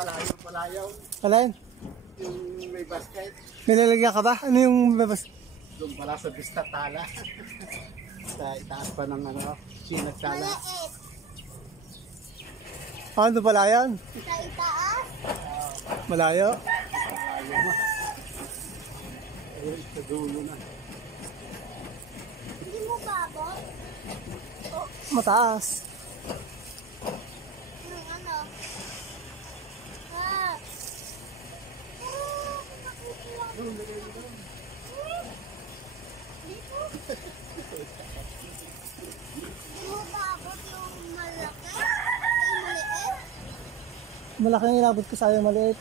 Malayo. Alin? Yung may basket. May lalagyan ka ba? Ano yung may basket? Doon pala sa Vista Tala. Sa itaas pa ng ano, Sinat Tala. Ano pala yan? Sa itaas? Malayo? Malayo mo. Ayun, sa dulo na. Hindi mo babot? Mataas. Yung ano? Ah! Nakukuha ko. Dito? Hindi mo babot yung malaki? Ay, maliit? Malaking inabot ko sa'yo, maliit.